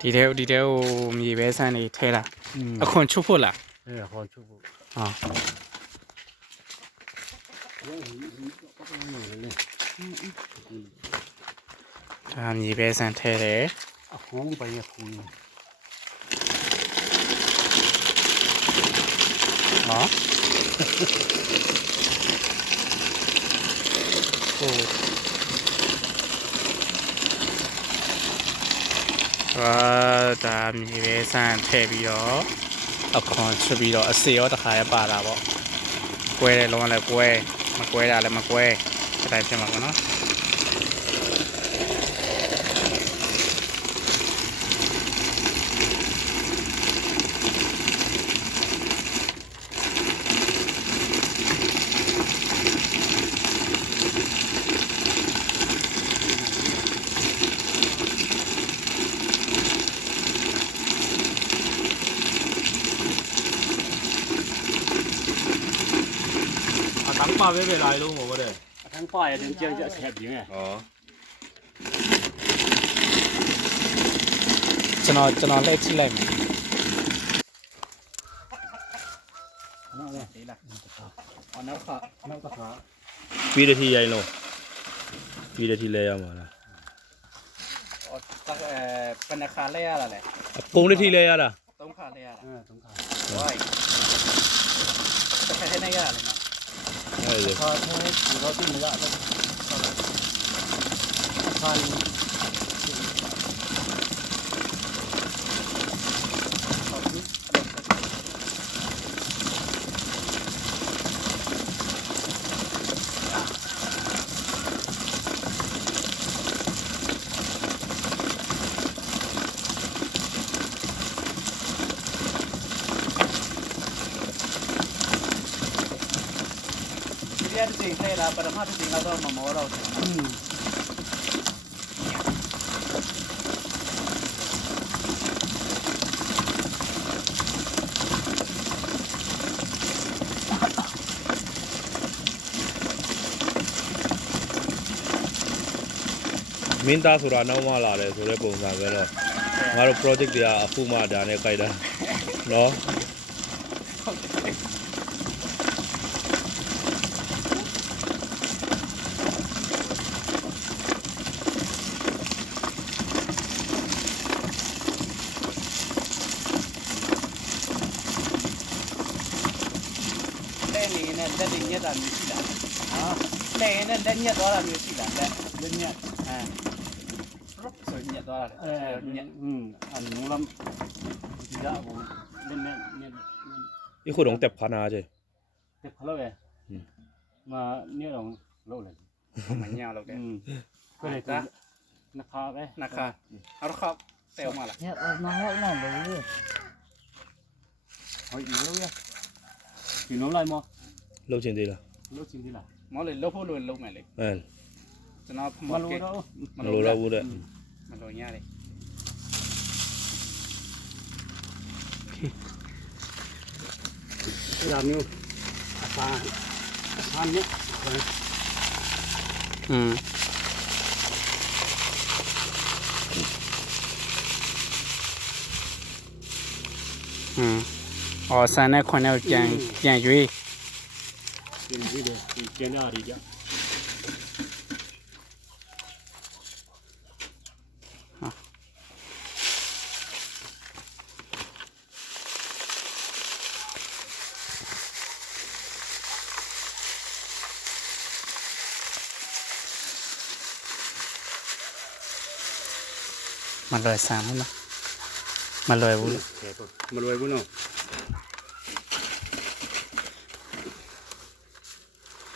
ဒီတဲဒီတဲဟိုမြေပဲဆန်းနေထဲတာအခွန်ချုပ်ဖို့လားအဲဟောချုပ်ဖို့ဟာဒါမြေပဲဆန်းထဲတယ်အခွန်ပဲခွန်ဟာဟို ဟိုအာဒါမြေပဲဆန်းထဲပြီးတော့အခွန်ချုပ်ပြီးတော့အစေရောတစ်ခါရပါတာပေါ့ကွဲတယ်လုံးဝလည်းကွဲမကွဲတာလည်းမကွဲဒီတိုင်းဖြစ်မှာပေါ့နော် အတန်းပါပဲပဲလာလုံးပေါ့တဲ့အထန်းပါရတဲ့ကြက်ကြက်ဆက်ပြင်းဩကျွန်တော်ကျွန်တော်လှည့်ကြည့်လိုက်မယ်နော်လေဒီလားအော်နောက်ခါနောက်တစ်ခါပြီးတဲ့ထိရိုင်းလုံးပြီးတဲ့ထိလဲရမှာလားအော်တက်အဲပနခါလဲရတာလေအကုန်တဲ့ထိလဲရတာသုံးခါလဲရတာအဲသုံးခါဝိုင်းတစ်ခါထဲနဲ့ရ တာလေနော်အဲ့ဒါခါထဲဒီတော့တင်မရတော့ဟုတ်လားအခါကြီး ဒီရက်တစ်ချိန်လဲလာပထမတစ်ချိန်ကတော့မမောတော့ဘူး อืม မ င်းသားဆိုတာနောက်မှလာတယ်ဆိုတဲ့ပုံစံပဲတော့ငါတို့ project တွေကအခုမှဒါနဲ့ကြိုက်တာနော်လဲနေနဲ့လက်တွေညက်တာမျိုးရှိတာဟာလဲနေလက်ညက်သွားတာမျိုးရှိတာလက်လက်ညက်အဲ Daar, eh, nee, mm, aan Nulam. Ja, bon. Nee, nee, nee. 이거 롱탭 가나 아 재. Tep kalau ya. Hmm. Ma, ni orang lo le. หมันยาวเราแก Hmm. Kau le ta. นักข่าวไปนักข่าว เอาละครับเซลมาละ เนี่ยเอาน้องเอาหน่อยเลย Hoi, lo ya. Thì nó lại mò. lâu trên đây là. Lo chim đi là. หมอเลยลบพูดเลยลบไงเลย Ừ. จะนอนพมอ Mà เก lo đó. มา lâu lâu đấy. မလို့ညရတယ် ဒါမျိုးအပန်းအပန်းနဲ့ อืมอืม มาลอยสามมั้งมาลอยวุ้นมาลอยวุ้นเนาะ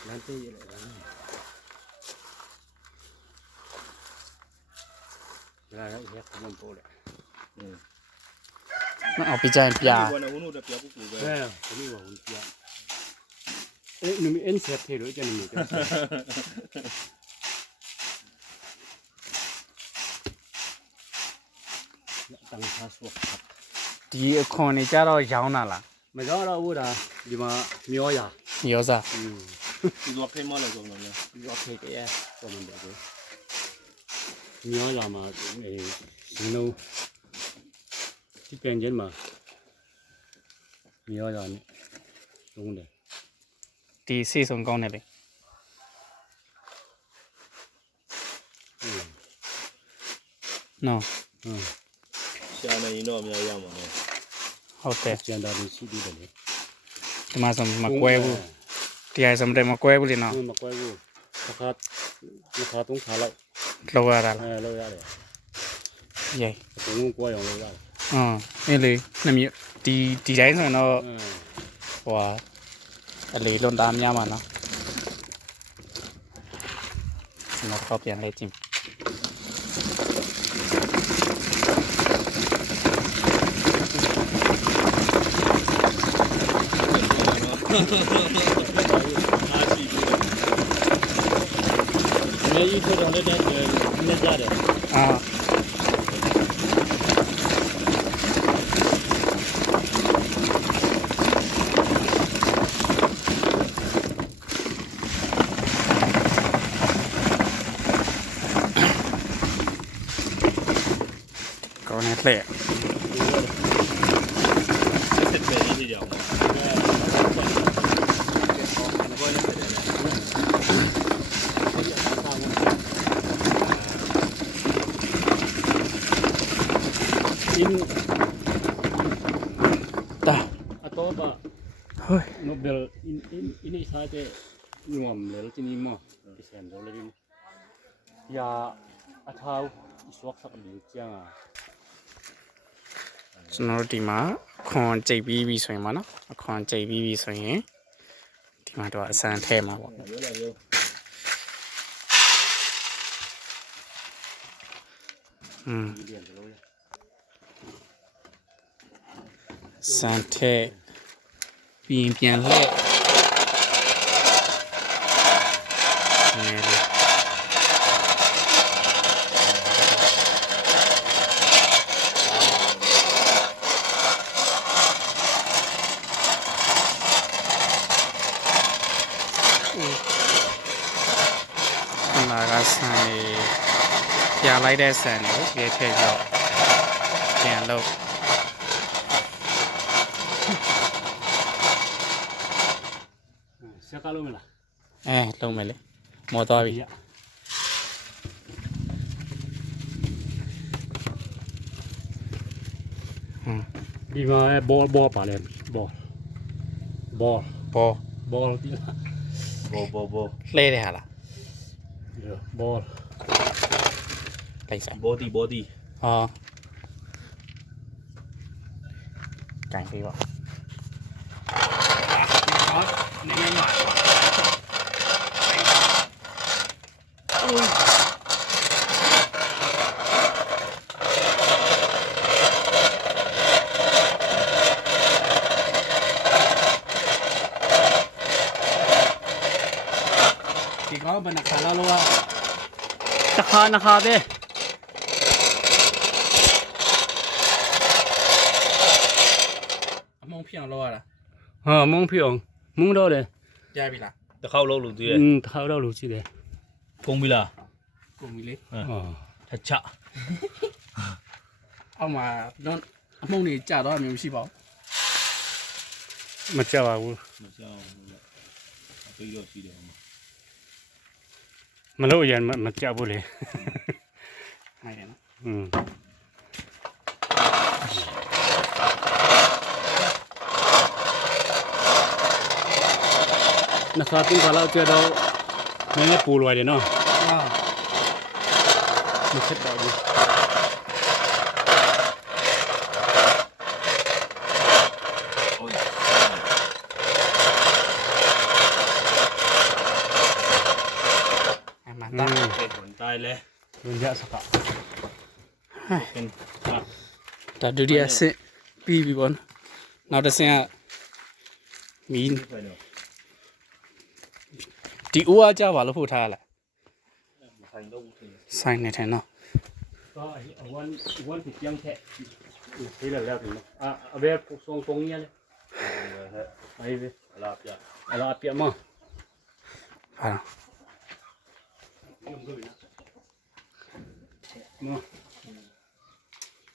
ร้านที่อยู่ไหนร้านร้วนเฮ็ดขนมโป๊ะเลยมันเอาไปจ่ายปยาเออนี่ว่าหุ่นปยาเอ๊ะหนูมีเอ็นเสียบเทโดยจะหนุ่ม တန်ခါဆော့ ဒီအခွန်နေကြတော့ရောင်းတာလား မကြောက်တော့ဘူးဒါဒီမှာမျောရ ရောစား อืม ဒီတော့ဖိမလို့ဆိုတော့လေ ဒီတော့ဖေးကဲပေါ်မှာတယ်မျောရမှာအဲရှင်လုံး ဒီကန်ကျင်းမှာမြေရတာနဲ့လုံးတယ် ဒီစေးစုံကောင်းတယ်လေ อืม နော် อืม ရှာနေရင်တော့အများကြီးရမှာနော်ဟုတ်တယ်ကျန်တာဒီရှိသေးတယ်လေဒီမှာဆိုမကွဲဘူးတရားစမတဲ့မကွဲဘူးလေနော်မကွဲဘူးတစ်ခါတစ်ခါသုံးခါလောက်လောက်ရတာလားအဲလောက်ရတယ်ယေးအကုန်လုံးကွဲအောင်လောက်ရတယ်အင်းအေးလေနှစ်မြဒီဒီတိုင်းဆိုရင်တော့အင်းဟိုဟာအလေလွန်သားများမှာနော်ကျွန်တော်တော့ပြန်လဲကြည့် အားရှိပြီအမေကြီးထွက်တော်လက်တဲ့နဲ့ကြတယ် အာ ကောင်းနေလှဲ့ စစ်ပဲရေးကြအောင်ဘာလဲဆက်တယ်လဲ အင်း တာ အတော့ပါ ဟိုး Nobel in in ini saja ngom lel sini mah Desember lagi ni. Ya atau iswak sak ni chiang ah. ကျွန်တော်တို့ဒီမှာအခွန်ကြိတ်ပြီးပြီဆိုရင်ပါနော်အခွန်ကြိတ်ပြီးပြီဆိုရင်ဒီမှာတော့အစမ်းထဲမှာပေါ့ပြောလာပြောอืม Dia dulu ya. စမ်းထဲပြီးရင်ပြန်လှည့် နည်းလေးခဏကဆန်လေးပြလိုက်တဲ့ဆန်ကိုပြေထည့်ပြီးတော့ပြ န်လုပ် Sekali mela. အဲလုံးမယ်လေမော်သွားပြီ Ya. ဟွန်း Di mana ball ball pa le ball. Ball ဘော ball di. ဘောဘောဘောလှဲတဲ့ဟာလား Ya ball. လိုက်ဆိုင်ဘောဒီဘောဒီဟောကြိုင်သေးပါဟောနည်းနည်းမှာဒီကောဘယ်နှခါလာလို့ တစ်ခါ နှစ်ခါပဲအမုံဖြစ်အောင်လုပ်ရတာဟာမုံဖြစ်အောင်မုံတော့တယ်ရပြီလားတစ်ခေါက်လုံးလို့သေးတယ်อืมတစ်ခါတော့လို့ရှိတယ်ဖုံးပြီလားကုန်ပြီလေဟောထချအောက်မှာတော့အမုံတွေကြာတော့မျိုးမရှိပါဘူးမကြောက်ပါဘူးမကြောက်ဘူးလေအပိတော့ရှိတယ်ဟို မှာမလို့ရန်မကြောက်ဘူးလေနိုင်တယ်နော်อืมနှစ်ခါသုံးခါလောက်ကျတော့နည်းနည်းပူလွယ်တယ်နော်အာမဖြစ်တော့ဘူး အဲ့ဝင်တိုင်းလဲ ဝင်ကြစကား เป็นဟာ ဒါဒုတိယဆင့်ပြီးပြီပေါ့နော်နောက်တစ်ဆင့်ကမီး ဖိုင်တော့ ဒီအိုးအားကြပါလို့ဖို့ထားရလား ဖိုင်တော့ဘူးထင်တယ် ဆိုင်နေတယ်နော် ก็วันวันติดยังแค่ทีละแล้วถึงอ่ะเอาแบบทรงตรงเนี้ยเลย ဟဲ့ ไปไป အလားပြ เอาละเปียมา ဟာ ม า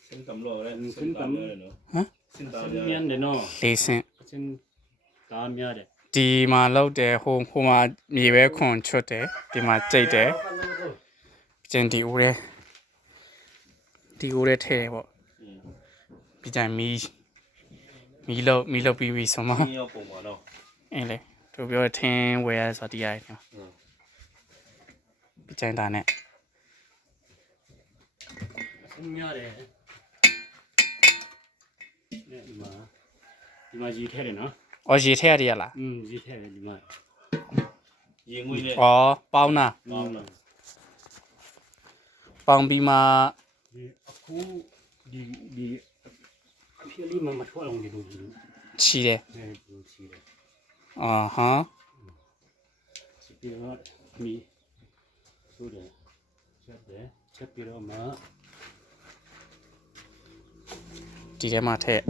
စင်ကမ်လောလေစင်ကမ်လေနော်ဟမ်စင်တာစင်ရမြန်တယ်နော်လေးစင်စင်တာများတယ်ဒီမှာလောက်တယ်ဟိုဟိုမှာမြေပဲခွန်ချွတ်တယ်ဒီမှာကြိတ်တယ်ကျန်ဒီဦးရဲဒီဦးရဲထဲတယ်ပေါ့ပြီးကြရင်မီးမီးလောက်မီးလောက်ပြီးပြီဆိုမှဒီရောက်ပုံပါနော်အဲ့လေသူပြောထင်းဝယ်ရဆိုတရားရတယ်ပြီးကြရင်ဒါနဲ့ အများတယ်နဲ့ဒီမှာဒီမှာရေထည့်တယ်နော်အော်ရေထည့်ရတယ်ရလားอืมရေထည့်တယ်ဒီမှာရေငွေ့နဲ့ဩပေါင်းတာကောင်းလားပေါင်းပြီးမှဒီအခုဒီဒီအဖြစ်လေးမှမထွက်အောင်ဒီလိုဒီလိုချီတယ်အဲဒီလိုချီတယ်အာဟမ်ချီပြီးတော့မီဆိုတယ်ချက်တယ်ချက်ပြီးတော့မှ ဒီထဲမှာထည့်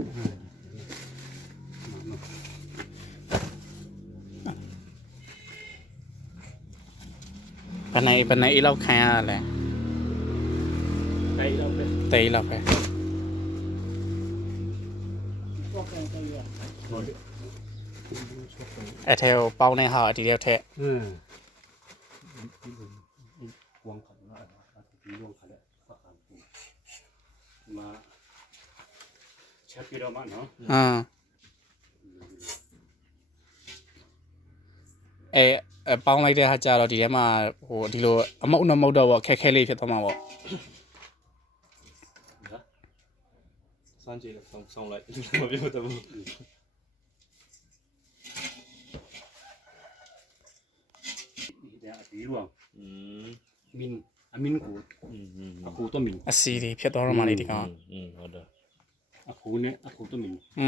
ဘယ်နဲ့ဘယ်နဲ့အေးလောက်ခံရလဲတိုက်တော့ပဲတေးလောက်ပဲဟုတ်တယ်အဲ့ထဲကိုပေါင်းတဲ့ဟာဒီထဲကိုထည့်อืม ချက်ပြီးတော့မှနော် ဟမ်အဲအဲပေါင်းလိုက်တဲ့ဟာကြတော့ဒီထဲမှာဟိုဒီလိုအမုတ်နမုတ်တော့ပေါ့ခက်ခဲလေးဖြစ်သွားမှာပေါ့ စမ်းကြည့်ဆောင်ဆောင်လိုက်မပြောတတ်ဘူး ဒီအဒီဝาง อืม မင်းအမင်းကို อืมอืม အခုတော့မင်း အစီတွေဖြစ်သွားတော့မှလေဒီကောင် อืมဟုတ်တယ် อ프네 아프도 민 응.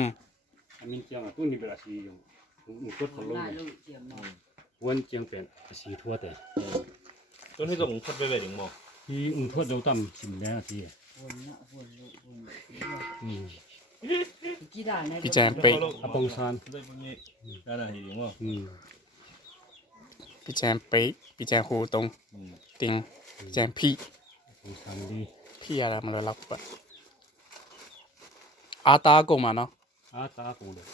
민짱 아또 니벨 아시 용 무것 걸로 ได้ลูกเจียงอะต้짱นี้เป็ต้าศีอยู่ตรงพัดเปไปถึงหมอ이 응투어 저담 심내 아시 วนนะวนลูกวน음 กี่ด่านนะพี่แจมไเอาต่ำสิบแล้พวกนี้ได้ได้ถึงหมอ 음. พี่แจมไปพี่แจมโฮตรงอืมติงพี่แจมพี่พี่อะไรมาเลยรับปะ အားသားကုန်မှာနော်အားသားကုန်တယ်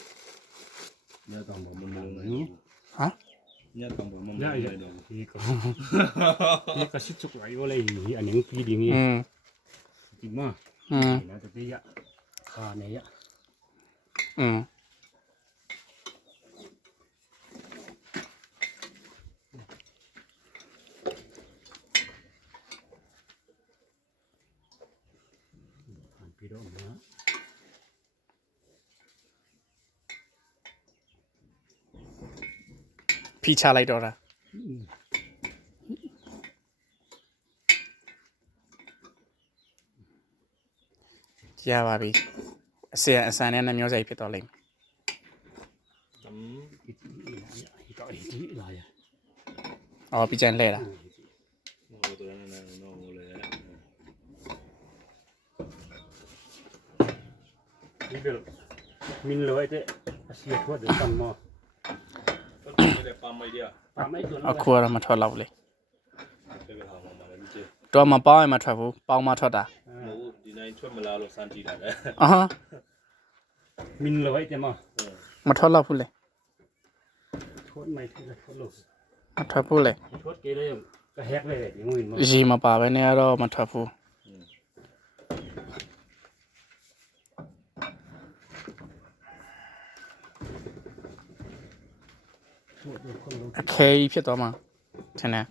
ညကောင်ပေါ်မမလို့ဟမ်ညကောင်ပေါ်မမလို့ဒီကောင်ဒီကစစ်ချုပ်ရိုင်းလေးအနင်းပြီးဒီနေဒီမှာဟမ်လာတဲ့ရခါနေရဟမ် ဖိချလိုက်တော့တာကြရပါပြီအစရအစံနဲ့နှမျိုးစိတ်ဖြစ်သွားလိမ့်မယ်อืมဒီဒီတော့ဒီလာရအော်ပြီးကြရင်လှဲ့တာဟိုတော့နေနေတော့ဟိုလေဒီဘယ်မင်းလိုတဲ့အစီထွတ်တယ်တမ်းမတော့ဒီပါမိုက်ရပါမိုက်တော့ အခုကတော့မထွက်တော့ဘူးလေပဲပဲဟာမှာမလည်းကြည့်တော့မပေါင်းရင်မထွက်ဘူးပေါင်းမထွက်တာဟိုဒီနိုင်ထွက်မလားလို့စမ်းကြည့်တာလေအာဟာမင်းလိုတဲ့မှာမထွက်တော့ဘူးလေထွတ်မိုက်ထွတ်ထွတ်လို့မထွက်ဘူးလေထွတ်ကြလေကဟက်လေဒီငွေမရေမပါဘဲနဲ့ကတော့မထွက်ဘူး 可以撇刀吗？天呐！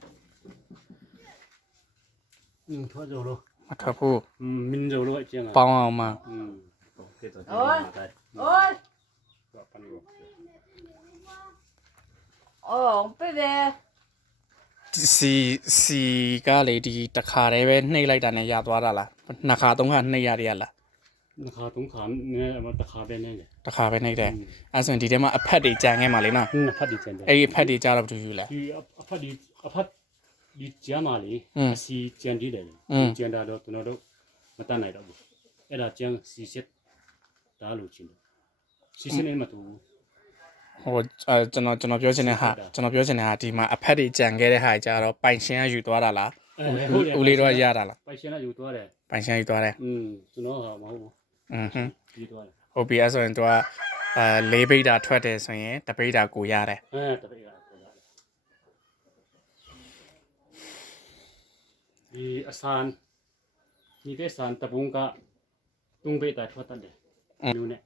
嗯，拖走了。我靠谱。嗯，明走了，这样。帮我嘛。嗯。哦。哦。哦，贝贝。စီစီကလေဒီတခါတည်းပဲနှိပ်လိုက်တာနဲ့ရသွားတာလားနှစ်ခါသုံးခါနှိပ်ရရလား နှစ်ခါသုံးခါနဲ့တစ်ခါပဲနဲ့လေတစ်ခါပဲနှိပ်တယ်အဲဆိုရင်ဒီထဲမှာအဖက်တွေကြံခဲ့မှာလေနော်နှစ်ဖက်တွေကြံတယ်အဲ့ဒီအဖက်တွေကြတော့ဘာလို့ယူလဲဒီအဖက်တွေအဖက်ဒီကြံမှာလေအစီကြံတည်တယ်ကြံတာတော့ကျွန်တော်တို့မတတ်နိုင်တော့ဘူးအဲ့ဒါကြံစီစစ်ဒါလို့ချင်းစီစစ်နေမှာတူဟိုကျွန်တော်ကျွန်တော်ပြောချင်တဲ့ဟာကျွန်တော်ပြောချင်တဲ့ဟာဒီမှာအဖက်တွေကြံခဲ့တဲ့ဟာကြတော့ပိုင်ရှင်ကယူသွားတာလားဦးလေးတော့ရတာလားပိုင်ရှင်ကယူသွားတယ်ပိုင်ရှင်ယူသွားတယ်อืมကျွန်တော်ဟာမဟုတ်ဘူး อือဟွန်း ပြီးသွားတယ် ဟုတ်ပြီအဲ့ဆိုရင် तू ကအဲလေးပိတ်တာထွက်တယ်ဆိုရင်တပိတ်တာကိုရတယ် အဲတပည့်ကပြောတာဒီအစန်ဒီတဲ့စန်တပုံကတုံးပေတာထွက်တယ်လူနဲ့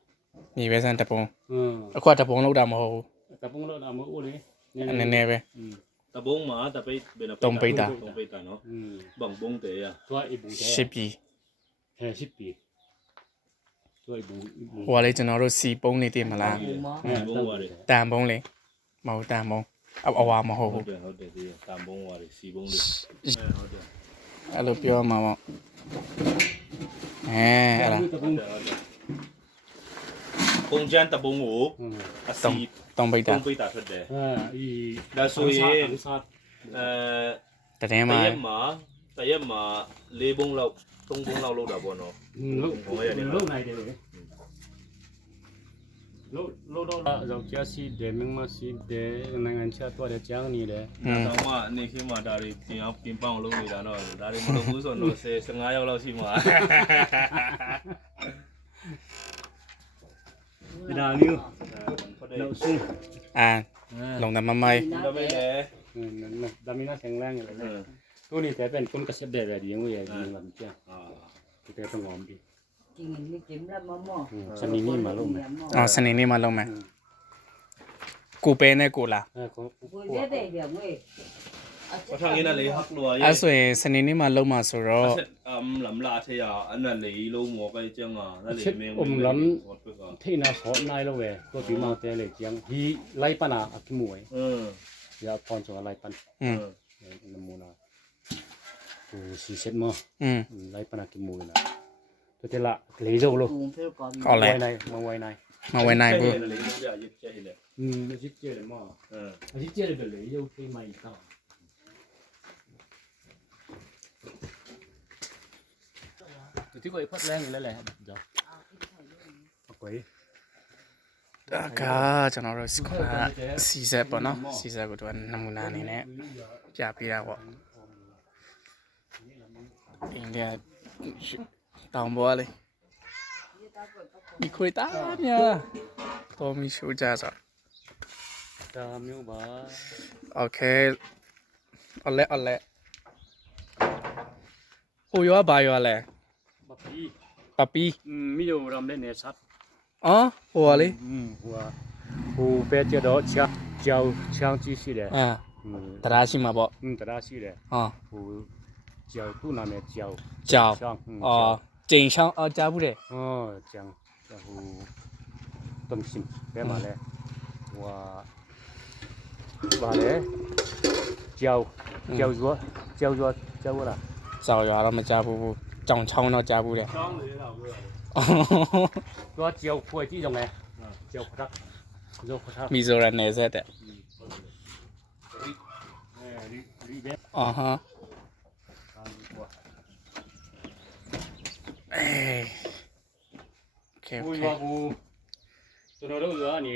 ညီပဲစမ်းတပုံ อืม အခုကတပုံလောက်တာမဟုတ်ဘူး တပုံလို့တော့မဟုတ်လေ နည်းနည်းပဲ อืม တပုံးမှာတပိတ်ဘယ်နှ တုံးပိတ်တာ တုံးပိတ်တာနော် อืม ဘန်ဘုံတဲ့ရ သွားအဘူတဲ့ ရှစ်ပြီ ဟဲ့ရှစ်ပြီသွားအဘူအဘူ ဟိုကလေကျွန်တော်တို့စီပုံးနေတယ်မလားဘုံပါတယ်တန်ပုံးလေမဟုတ်တန်ပုံးအဝါမဟုတ်ဟုတ်ဘူးတယ်ဟုတ်တယ်ဒီတန်ဘုံပါတယ်စီဘုံလေးဟုတ်တယ်အဲ့လိုပြောမှာပေါ့အဲအဲ့ဒါဟုတ်တယ်ဟုတ်တယ်ပုံကျန်တပုံကိုအစီတောင်းပိတ်တာတောင်းပိတ်တာဖြစ်တယ်အဲဒီဒါဆိုရင်အဲတရင်မှာတရက်မှာတရက်မှာ၄ဘုံလောက် ၃ဘုံလောက်လောက်တာပေါ့နော် လို့လို့နိုင်တယ်လေလို့လို့တော့ကြောက်ချာစီဒေမင်းမစီဒေနိုင်ငံချာတော့တဲ့ချောင်းနေတယ် อืม တော့မှအနေခင်းမှာဒါတွေပြင်အောင်ပြင်ပအောင်လုပ်နေတာတော့ဒါတွေမလုပ်ဘူးဆိုတော့10 15ရောက်လောက်ရှိမှာ ဒီနာမျိုး ဟုတ်တယ် လို့ဆုံး အာလုံတယ်မမိုင်း ဒါပဲလေ ဒါမီနာဆင်လန်းလေသူนี่แต่เป็นคนกระเซ็บได้แบบยังไงยังลำจ้า ๋ အာ แต่ต้องงอมดิ กินนี่กินแล้วมะม่วง สนินี่มาลงไหม အော်စနေနေ့မှလုံးမယ်ကိုပဲနဲ့ကိုလာ เออ กูเด็ดเดี๋ยวเว้ย ပထမင်းလည်းဟက်လို့ရ အဲ့ဆိုရင်စနေနေ့မှလုံးမှာဆိုတော့ အမ်လမ်လာထေရအနန်လေးလုံးမောကကျငါဒါလေးမင်းဟောပက ที่นาสอนนายแล้วเว้ยก็ปีมาแต่เลยจังฮีไล่ปนาอักมวย อืม ยาพร สอนไล่ปัน อืม นมูนากูสีเซ็ตมั้ง อืม ไล่ปนากิมวยนะตัวเจละเลยโจโล กูเพิ่งก่อน ဟုတ်လဲ ไว้ในมาไว้ใน မဝင်နိုင်ဘူး လေးရရစ်ကျဲလေ อืมจิเจเลยมั้ง อืม จิเจเลยเลยโยที่ไม่ต้องที่ก็ไอ้พัดแรงอยู่แล้วแหละเดี๋ยวโอเค အခါကျွန်တော်တို့စကစီဆက်ပေါ့နော်စီဆက်ကိုသူကနမူနာအနေနဲ့ပြပေးတာပေါ့ အင်းတဲ့တောင်ပေါ်လေဒီခွေတာညာတော်မီရှိုးကြဆို ตามิวบา โอเคအလဲအလဲဟိုရောဘာရောလဲ บักพี ပပီ อืมมีอยู่รำเล่นเนี่ยชัด အော်ဟိုလေ อืมหัวหูเป็ดจะดอกชาเจ้าช่างจีสิเด้ အာ อืม တရားရှိမှာပေါ့ อืมตราสิเด้ ဟော หูเจ้าตู้นาเมเจ้า ကြောင် ช่างอืม အော်ကျိန်ချောင်းအော်ကြားဘူးတယ် อ๋อจังจะหูต้มซิมแม่มาแล้วว่าว่าแล้วเจ้าเจ้าจัวเจ้าจัวเจ้าล่ะ စော်ရွာတော့မကြားဘူးဘူးကြောင်ချောင်းတော့ကြားဘူးတယ် ช่างเลยล่ะเว้ยตัวเจ้าป่วยที่ตรงไหนเจ้าพระเจ้าพระ မီဇိုရမ်နယ်ဆက်တဲ့ เออรีรีเบ အော်ဟ အဲโอเคโอเคကျွန်တော်တို့ကအနေ